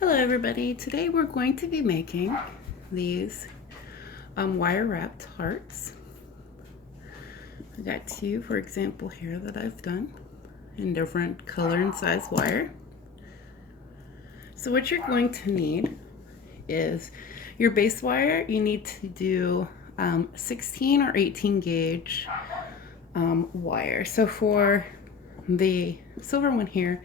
Hello everybody, today we're going to be making these wire wrapped hearts. I got two, for example, here that I've done in different color and size wire. So what you're going to need is your base wire. You need to do 16 or 18 gauge wire. So for the silver one here,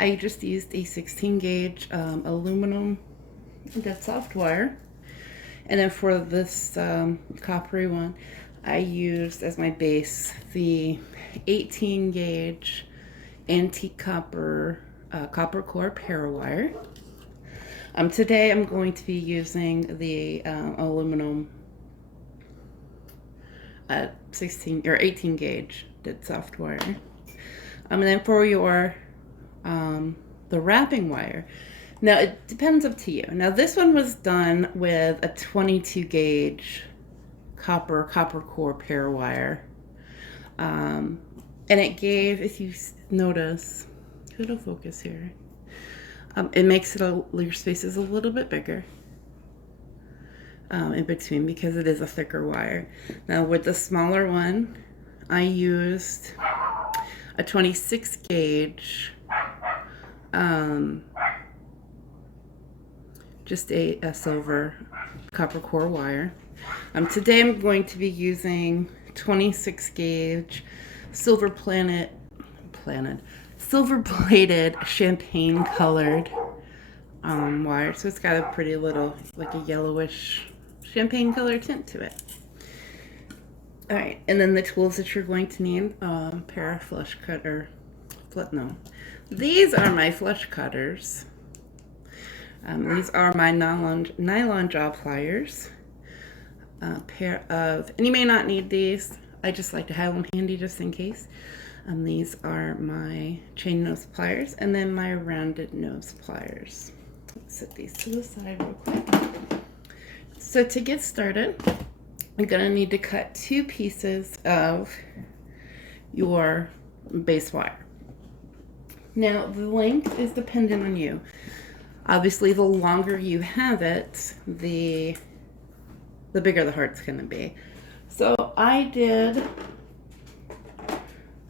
I just used a 16 gauge aluminum dead soft wire. And then for this coppery one, I used as my base the 18 gauge antique copper copper core para wire. Today I'm going to be using the aluminum 16 or 18 gauge dead soft wire. And then for your the wrapping wire, now it depends up to you. Now this one was done with a 22 gauge copper core para wire, and it gave, if you notice, it'll focus here. It makes your spaces a little bit bigger in between because it is a thicker wire. Now with the smaller one, I used a 26 gauge, just a silver copper core wire. Today I'm going to be using 26 gauge silver plated champagne colored wire. So it's got a pretty little, like a yellowish champagne color tint to it. All right, and then the tools that you're going to need, pair of flush cutter, these are my flush cutters. These are my nylon jaw pliers. Pair of, and you may not need these, I just like to have them handy just in case. These are my chain nose pliers, and then my rounded nose pliers. Let's set these to the side real quick. So to get started, you're gonna need to cut 2 pieces of your base wire. Now the length is dependent on you. Obviously, the longer you have it, the bigger the heart's gonna be. So I did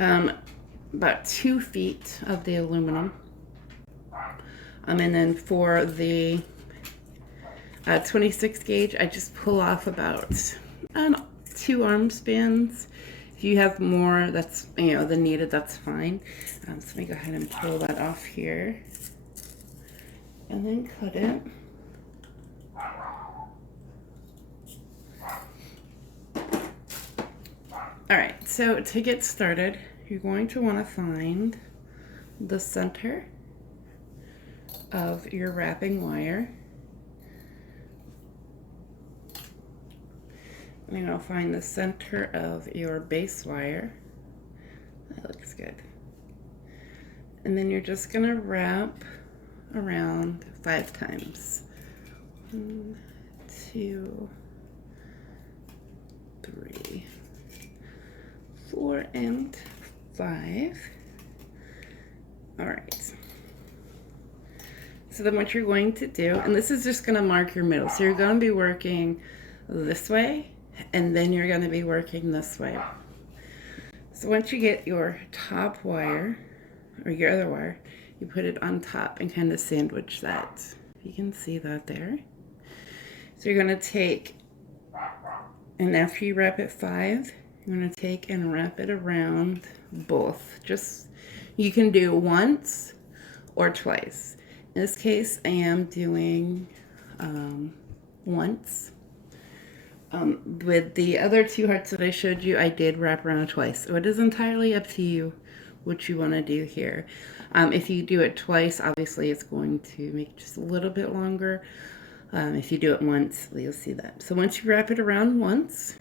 about 2 feet of the aluminum. And then for the 26 gauge, I just pull off about 2 arm spans. If you have more that's than needed, that's fine. So let me go ahead and pull that off here and then cut it. All right, so to get started, you're going to want to find the center of your wrapping wire. And you're going to find the center of your base wire. That looks good. And then you're just going to wrap around 5 times. 1, 2, 3, 4, and 5. All right. So then what you're going to do, and this is just going to mark your middle. So you're going to be working this way, and then you're going to be working this way. So once you get your top wire, or your other wire, you put it on top and kind of sandwich that. You can see that there. So you're going to take, and after you wrap it 5, you're going to take and wrap it around both. Just, you can do once or twice. In this case, I am doing once. With the other 2 hearts that I showed you, I did wrap around twice. So it is entirely up to you what you want to do here. If you do it twice, obviously it's going to make just a little bit longer. If you do it once, you'll see that. So once you wrap it around once,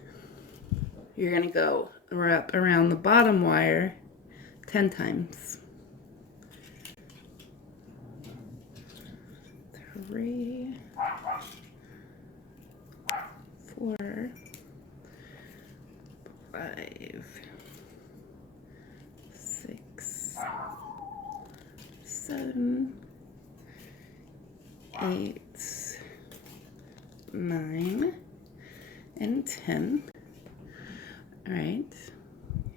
you're going to go wrap around the bottom wire 10 times. 3, 4, 5, 6, 7, 8, 9, and 10. All right,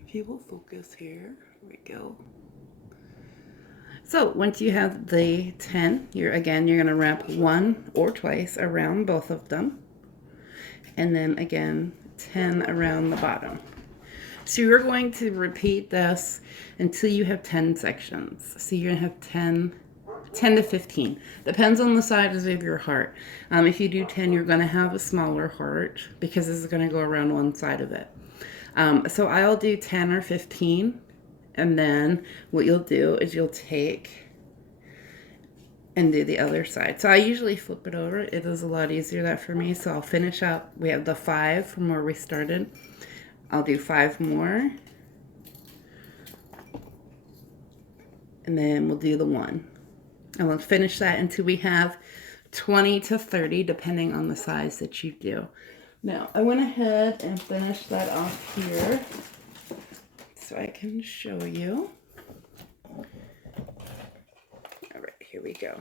if you will focus here, we go. So once you have the 10, you're going to wrap one or twice around both of them. And then again, 10 around the bottom. So you're going to repeat this until you have 10 sections. So you're going to have 10 to 15. Depends on the size of your heart. If you do 10, you're going to have a smaller heart because this is going to go around one side of it. So I'll do 10 or 15. And then what you'll do is you'll take and do the other side. So I usually flip it over. It is a lot easier that for me. So I'll finish up. We have the 5 from where we started. I'll do 5 more. And then we'll do the 1. And we'll finish that until we have 20 to 30, depending on the size that you do. Now, I went ahead and finished that off here so I can show you. All right, here we go.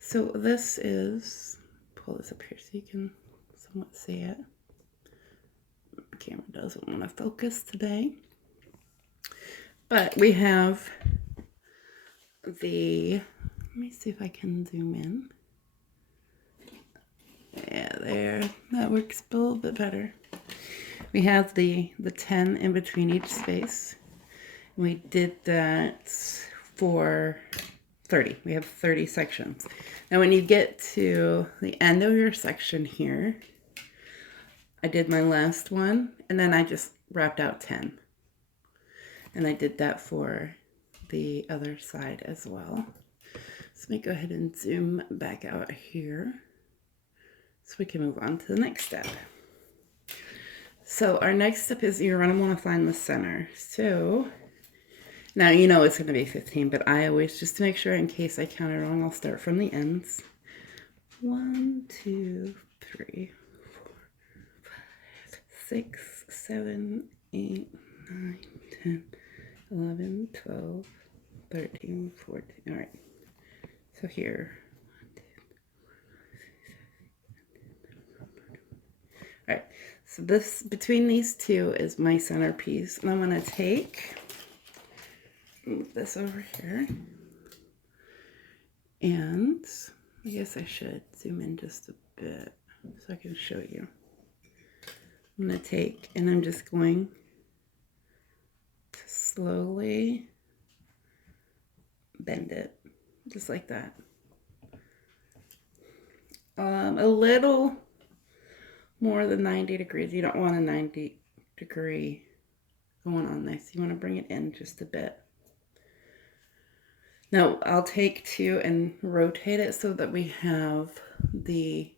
So this is, pull this up here so you can somewhat see it. The camera doesn't want to focus today. But we have the, let me see if I can zoom in. Yeah, there, that works a little bit better. We have the 10 in between each space. We did that for 30. We have 30 sections. Now when you get to the end of your section here, I did my last one and then I just wrapped out 10. And I did that for the other side as well. So let me go ahead and zoom back out here so we can move on to the next step. So our next step is you're going to want to find the center. So now you know it's going to be 15, but I always, just to make sure in case I count it wrong, I'll start from the ends. 1, 2, 3, 4, 5, 6, 7, 8, 9, 10, 11, 12, 13, 14. All right. So here. All right. So this, between these two is my centerpiece. And I'm going to move this over here. And I guess I should zoom in just a bit so I can show you. I'm going to take, and I'm just going to slowly bend it, just like that. A little more than 90 degrees. You don't want a 90 degree going on this. You want to bring it in just a bit. Now I'll take 2 and rotate it so that we have the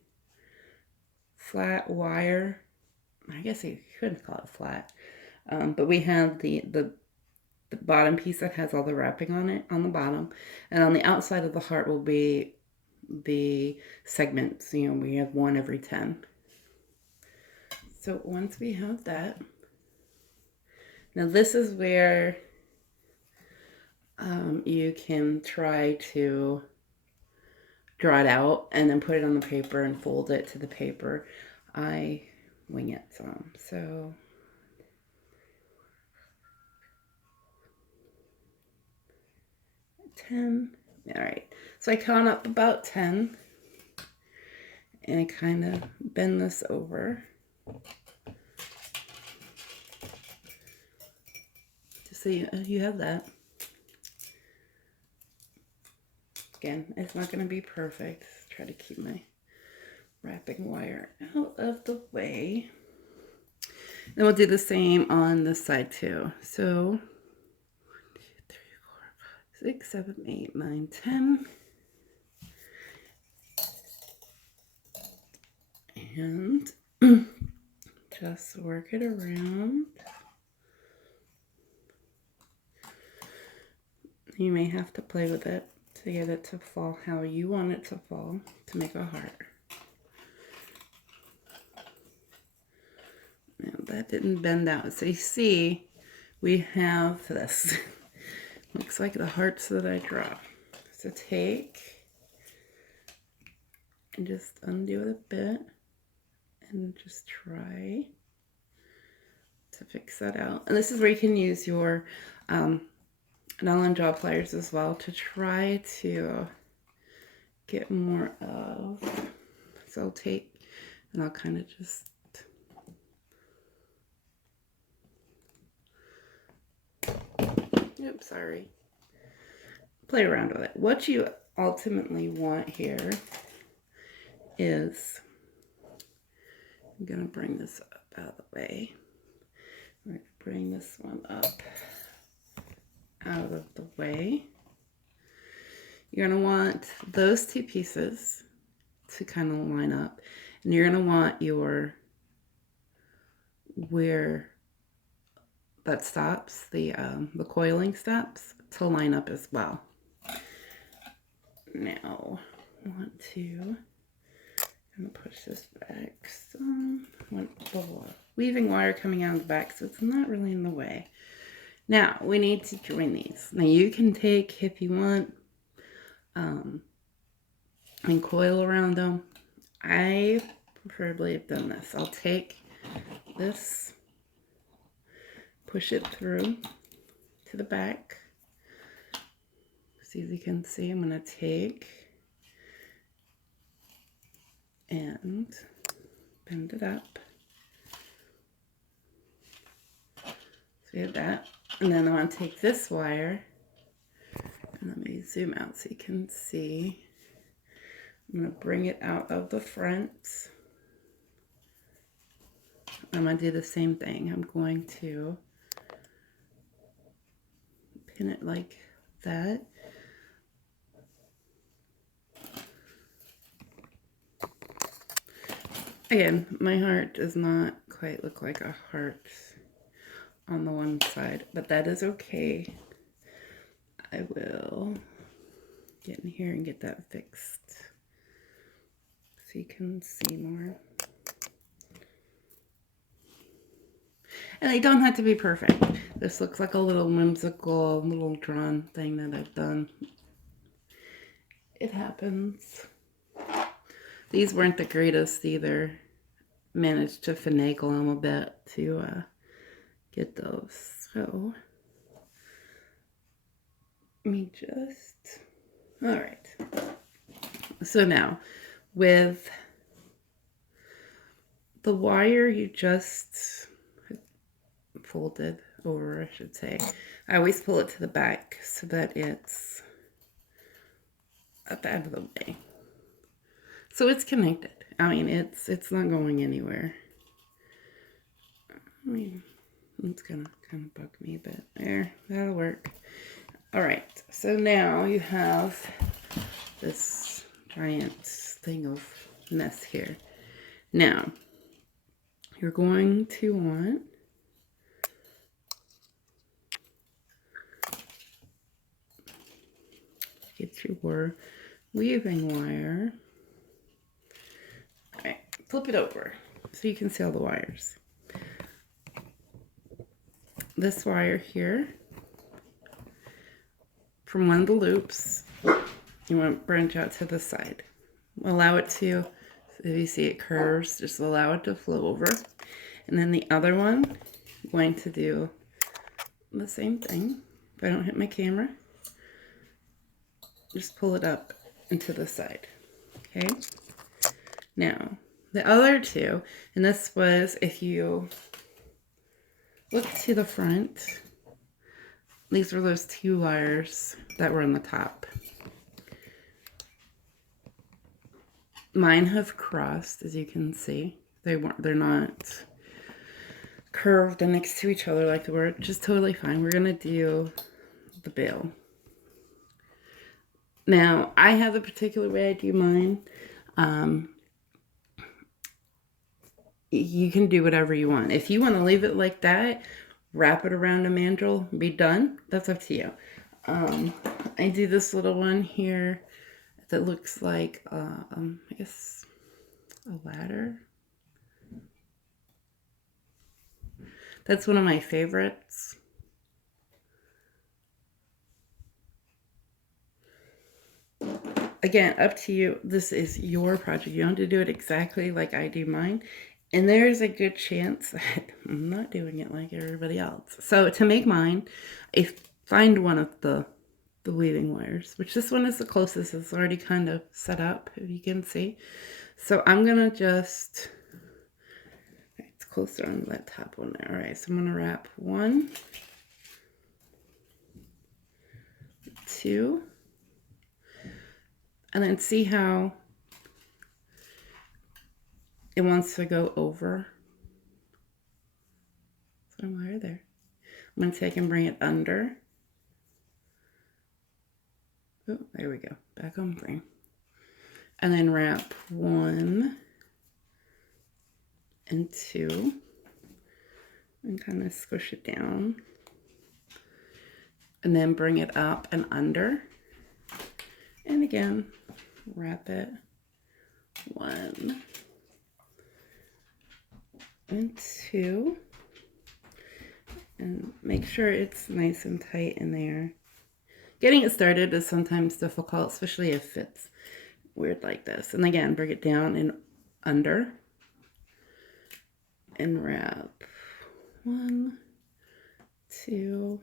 flat wire. I guess you couldn't call it flat, but we have the bottom piece that has all the wrapping on it on the bottom, and on the outside of the heart will be the segments. You know, we have 1 every 10. So once we have that, now this is where you can try to draw it out and then put it on the paper and fold it to the paper. I wing it some. So ten. All right. So I count up about 10 and I kind of bend this over. Just so you have that. Again, it's not going to be perfect. Try to keep my wrapping wire out of the way. Then we'll do the same on this side too. So 1, 2, 3, 4, 5, 6, 7, 8, 9, 10. And just work it around. You may have to play with it to get it to fall how you want it to fall to make a heart. Now that didn't bend out. So you see, we have this. Looks like the hearts that I draw. So take and just undo it a bit and just try to fix that out. And this is where you can use your nylon jaw pliers as well to try to get more of. So I'll take and I'll kind of just oops, sorry. Play around with it. What you ultimately want here is, I'm gonna bring this up out of the way. We're gonna bring this one up out of the way. You're gonna want those two pieces to kind of line up, and you're gonna want your where that stops, the coiling stops, to line up as well. Now, I want to push this back some. I want the weaving wire coming out of the back so it's not really in the way. Now, we need to join these. Now, you can take, if you want, and coil around them. I preferably have done this. I'll take this, push it through to the back. So as you can see, I'm going to take and bend it up. So we have that. And then I want to take this wire, and let me zoom out so you can see. I'm going to bring it out of the front. I'm going to do the same thing. I'm going to pin it like that. Again, my heart does not quite look like a heart on the one side, but that is okay. I will get in here and get that fixed so you can see more. And they don't have to be perfect. This looks like a little whimsical, little drawn thing that I've done. It happens. These weren't the greatest either. Managed to finagle them a bit to get those. So, let me just, all right. So now, with the wire you just folded over, I should say. I always pull it to the back so that it's up out of the way. So it's connected. I mean, it's not going anywhere. I mean, it's gonna kind of bug me a bit. There, that'll work. All right, so now you have this giant thing of mess here. Now, you're going to want get your weaving wire. All right, flip it over so you can see all the wires. This wire here, from one of the loops, you want to branch out to the side. Allow it to, if you see it curves, just allow it to flow over. And then the other one, I'm going to do the same thing. If I don't hit my camera, just pull it up into the side. Okay? Now, the other two, and this was, if you look to the front, these were those two wires that were on the top. Mine have crossed, as you can see. They're not curved and next to each other like they were, which is totally fine. We're gonna do the bill. Now, I have a particular way I do mine. You can do whatever you want. If you want to leave it like that, wrap it around a mandrel, be done. That's up to you. I do this little one here that looks like, I guess, a ladder. That's one of my favorites. again, up to you. This is your project. You don't have to do it exactly like I do mine. And there's a good chance that I'm not doing it like everybody else. So to make mine, I find one of the weaving wires, which this one is the closest. It's already kind of set up, if you can see. So I'm going to just, it's closer on that top one there. All right, so I'm going to wrap 1, 2, and then see how it wants to go over. So wire there. I'm going to take and bring it under. Oh, there we go. Back on frame. And then wrap 1 and 2 and kind of squish it down. And then bring it up and under. And again, wrap it 1 and 2. And make sure it's nice and tight in there. Getting it started is sometimes difficult, especially if it's weird like this. And again, bring it down and under. And wrap 1, 2,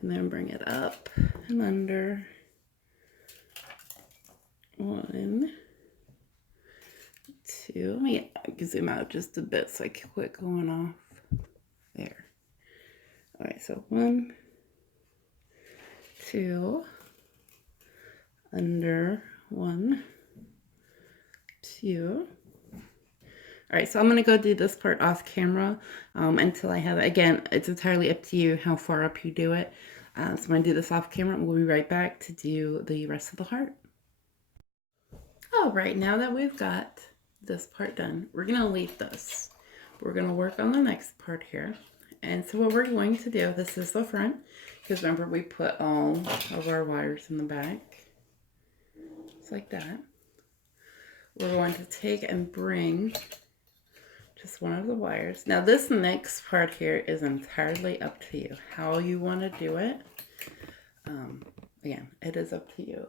and then bring it up and under. 1, 2. Let me zoom out just a bit so I can quit going off. There. All right, so 1, 2, under, 1, 2. All right, so I'm going to go do this part off camera until I have it. Again, it's entirely up to you how far up you do it. So I'm going to do this off camera and we'll be right back to do the rest of the heart. All right, now that we've got this part done, we're going to leave this. We're going to work on the next part here. And so what we're going to do, this is the front, because remember we put all of our wires in the back. Just like that. We're going to take and bring just one of the wires. Now this next part here is entirely up to you. How you want to do it, again, it is up to you.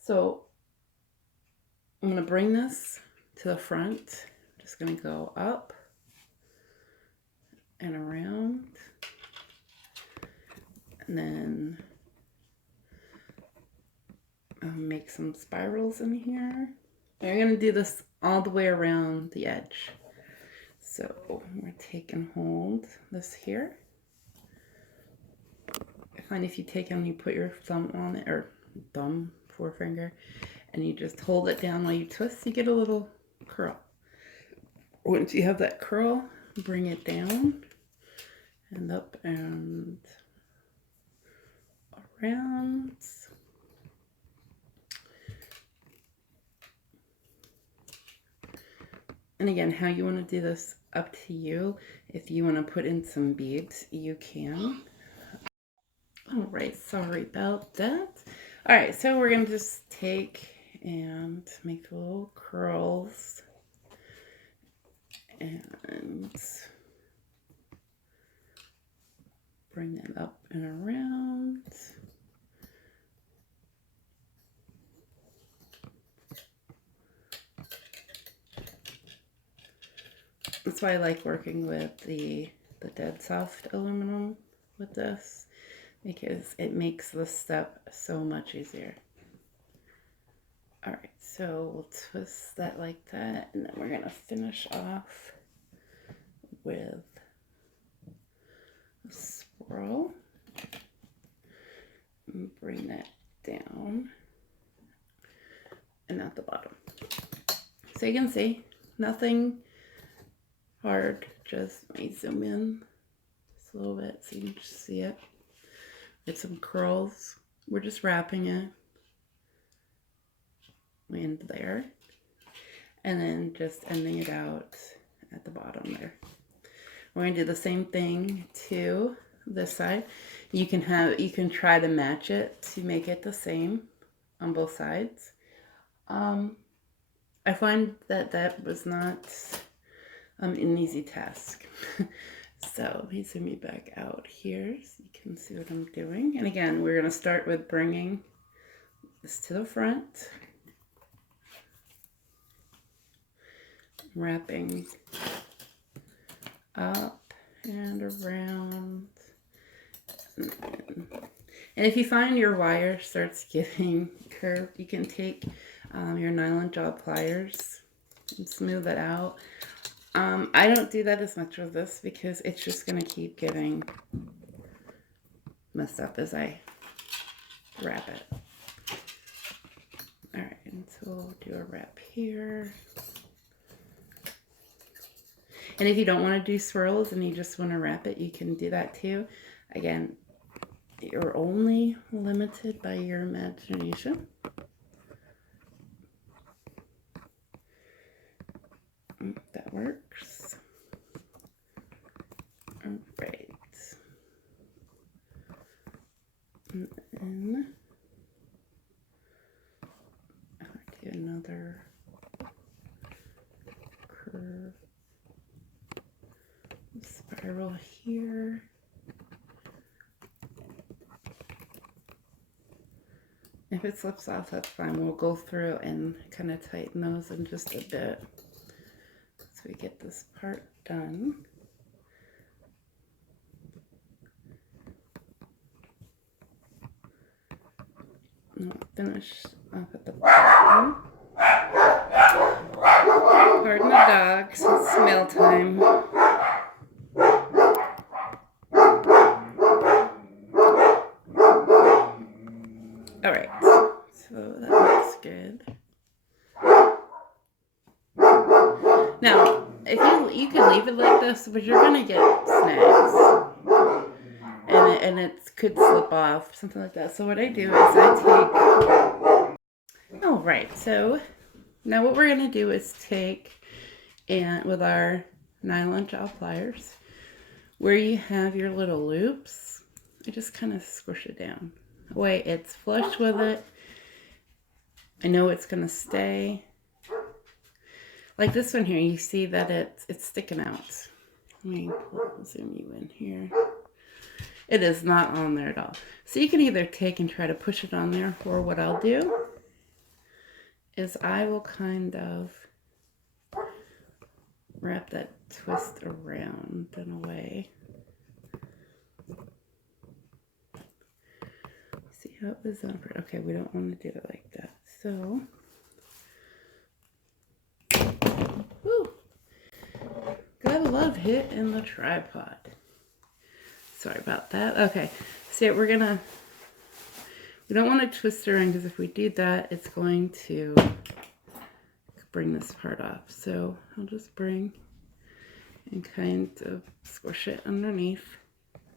So I'm going to bring this to the front. I'm just going to go up and around. And then make some spirals in here. And you're going to do this all the way around the edge. So we're taking hold this here. I find if you take and you put your thumb on it, or thumb, forefinger, and you just hold it down while you twist, you get a little curl. Once you have that curl, bring it down and up and around. And again, how you want to do this, up to you. If you want to put in some beads, you can. All right, sorry about that. All right, so we're going to just take and make the little curls and bring that up and around. That's why I like working with the dead soft aluminum with this, because it makes the step so much easier. All right, so we'll twist that like that, and then we're gonna finish off with a swirl and bring that down and at the bottom. So you can see nothing hard, just let me zoom in just a little bit so you can just see it. Get some curls. We're just wrapping it in there and then just ending it out at the bottom there. We're going to do the same thing to this side. You can try to match it to make it the same on both sides. I find that was not an easy task. So let me zoom you back out here so you can see what I'm doing. And again, we're going to start with bringing this to the front, wrapping up and around. And if you find your wire starts getting curved, you can take your nylon jaw pliers and smooth it out. I don't do that as much with this because it's just going to keep getting messed up as I wrap it. All right, and so we'll do a wrap here. And if you don't want to do swirls and you just want to wrap it, you can do that too. Again, you're only limited by your imagination. That works. All right. And then I'll do another curve spiral here. If it slips off, that's fine. We'll go through and kind of tighten those in just a bit so we get this part done. And I'll finish off at the bottom. Pardon the dogs, it's meal time. All right, so that looks good. Now, if you can leave it like this, but you're gonna get snags, and it could slip off, something like that. So what I do is I take. All right, so now what we're gonna do is take, and with our nylon jaw pliers, where you have your little loops, I just kind of squish it down. That way it's flush with it. I know it's gonna stay. Like this one here, you see that it's sticking out. Let me zoom you in here. It is not on there at all. So you can either take and try to push it on there, or what I'll do is I will kind of wrap that twist around in a way. See how it was on? Okay, we don't want to do it like that. So, woo, gotta love hitting the tripod. Sorry about that. Okay, so we don't want to twist around because if we do that, it's going to bring this part off. So I'll just bring and kind of squish it underneath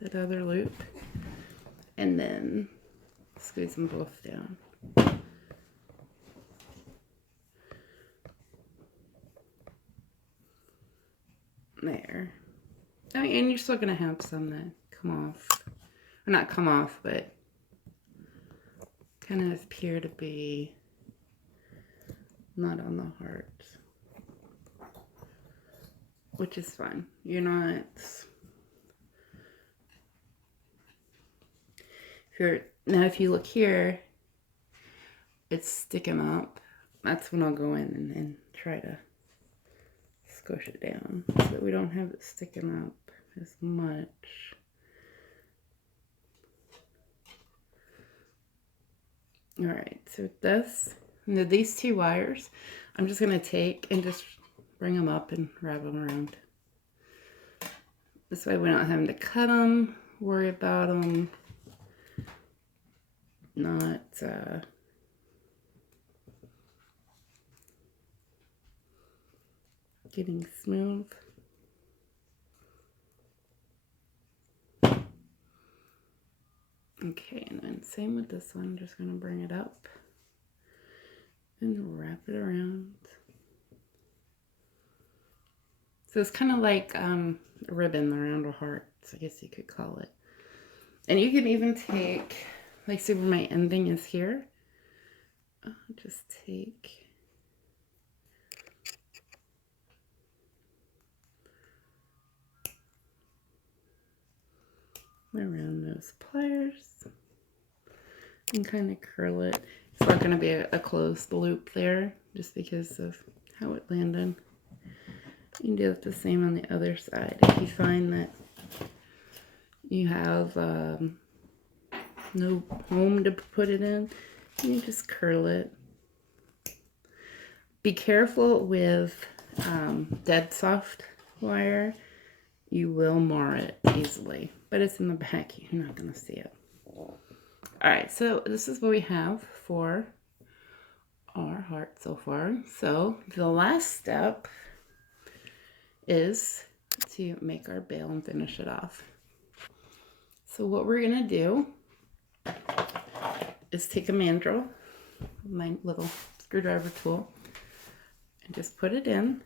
that other loop and then squeeze them both down. There. I mean, and you're still going to have some that come off. Or not come off, but kind of appear to be not on the heart. Which is fine. You're not... Now if you look here, it's sticking up. That's when I'll go in and try to squish it down so that we don't have it sticking up as much. Alright, so with this, now these two wires, I'm just going to take and just bring them up and wrap them around. This way we're not having to cut them, worry about them, not getting smooth. Okay, and then same with this one. I'm just going to bring it up and wrap it around. So it's kind of like a ribbon around a heart, I guess you could call it. And you can even take, like, see where my ending is here? I'll just take around those pliers and kind of curl it. It's not going to be a closed loop there just because of how it landed. You can do it the same on the other side. If you find that you have no home to put it in, you just curl it. Be careful with dead soft wire. You will mar it easily, but it's in the back. You're not going to see it. All right, so this is what we have for our heart so far. So the last step is to make our bail and finish it off. So what we're going to do is take a mandrel, my little screwdriver tool, and just put it in.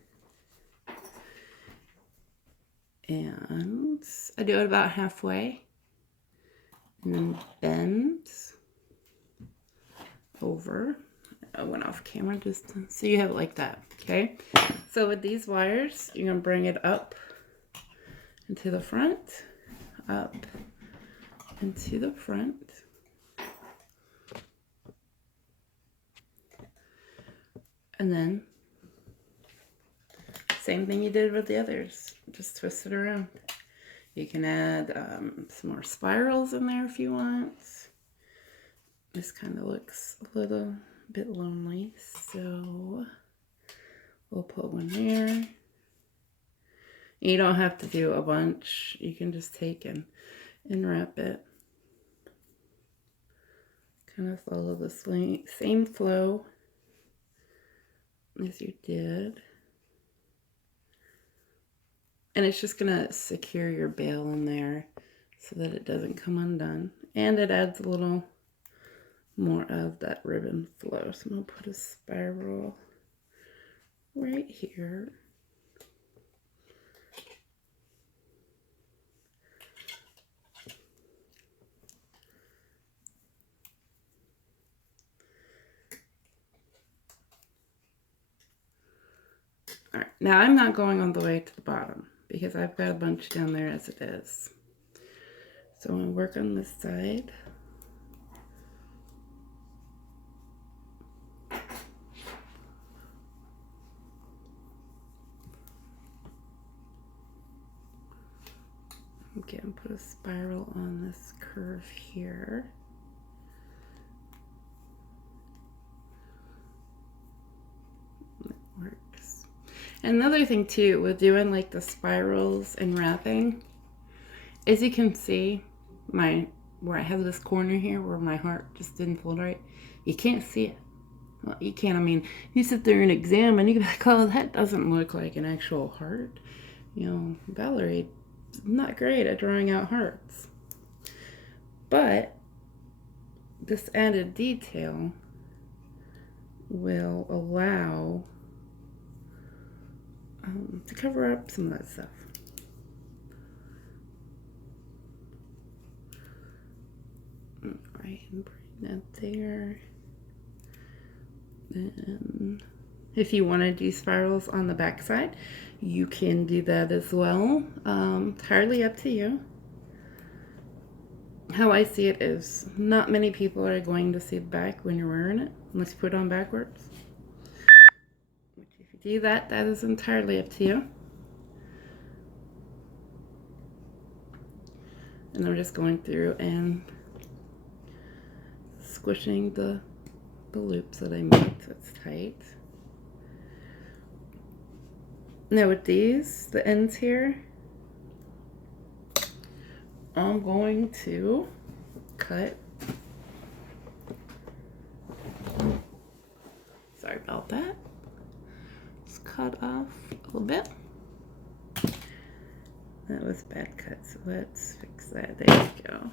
And I do it about halfway, and then bend over. I went off camera just so you have it like that, okay? So with these wires, you're gonna bring it up into the front, up into the front, and then same thing you did with the others, just twist it around. You can add some more spirals in there if you want. This kind of looks a little bit lonely, so we'll put one there. You don't have to do a bunch. You can just take and wrap it. Kind of follow the same flow as you did. And it's just going to secure your bail in there so that it doesn't come undone. And it adds a little more of that ribbon flow. So I'm going to put a spiral right here. All right, now I'm not going all the way to the bottom because I've got a bunch down there as it is. So I'm going to work on this side. Again, put a spiral on this curve here. That works. And another thing too, with doing like the spirals and wrapping, as you can see, where I have this corner here where my heart just didn't fold right, you can't see it. Well, you can't. I mean, you sit there and examine, you can be like, oh, that doesn't look like an actual heart. You know, Valerie, not great at drawing out hearts. But this added detail will allow to cover up some of that stuff. All right, and bring that there. Then if you want to do spirals on the back side, you can do that as well. Entirely up to you. How I see it is not many people are going to see the back when you're wearing it unless you put it on backwards. If you do that, that is entirely up to you. And I'm just going through and squishing the loops that I made so it's tight. Now with these, the ends here, I'm going to cut. Sorry about that. Just cut off a little bit. That was bad cut, so let's fix that. There we go.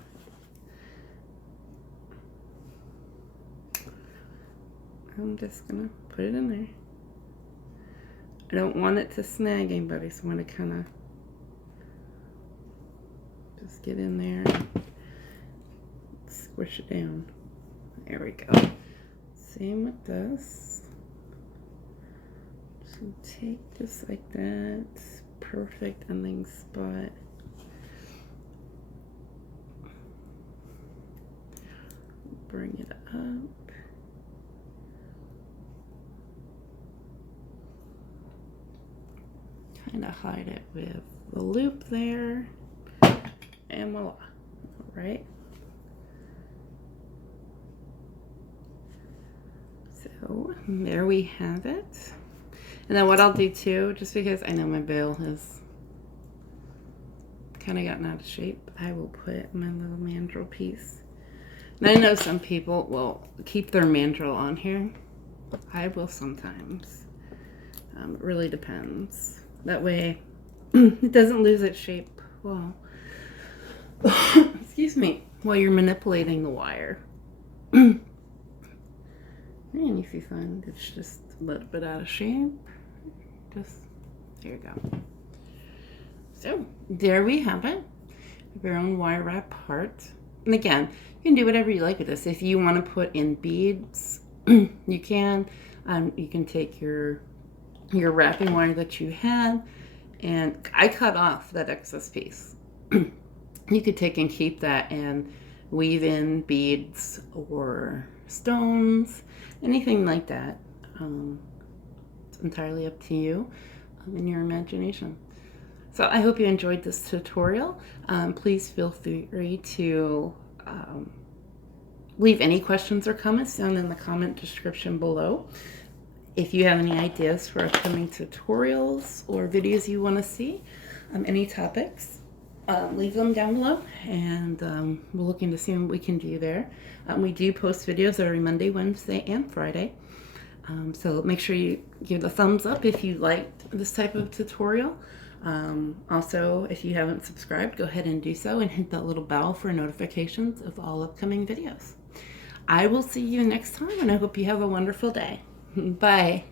I'm just gonna put it in there. I don't want it to snag anybody, so I'm gonna kind of just get in there and squish it down. There we go. Same with this. So take just like that. Perfect ending spot. bring it up. Kind of hide it with the loop there, and voila. All right. So there we have it. And then what I'll do too, just because I know my bail has kind of gotten out of shape, I will put my little mandrel piece. And I know some people will keep their mandrel on here. I will sometimes. It really depends. That way it doesn't lose its shape. Well, excuse me, while you're manipulating the wire. And you see fine, it's just a little bit out of shape. Just, there you go. So, there we have it. Your own wire wrap heart. And again, you can do whatever you like with this. If you want to put in beads, you can. You can take your wrapping wire that you had, and I cut off that excess piece. You could take and keep that and weave in beads or stones, anything like that. It's entirely up to you and your imagination. So I hope you enjoyed this tutorial. Please feel free to leave any questions or comments down in the comment description below. If you have any ideas for upcoming tutorials or videos you want to see, any topics, leave them down below, and we're looking to see what we can do there. We do post videos every Monday, Wednesday, and Friday. So make sure you give the thumbs up if you liked this type of tutorial. Also, if you haven't subscribed, go ahead and do so and hit that little bell for notifications of all upcoming videos. I will see you next time, and I hope you have a wonderful day. Bye.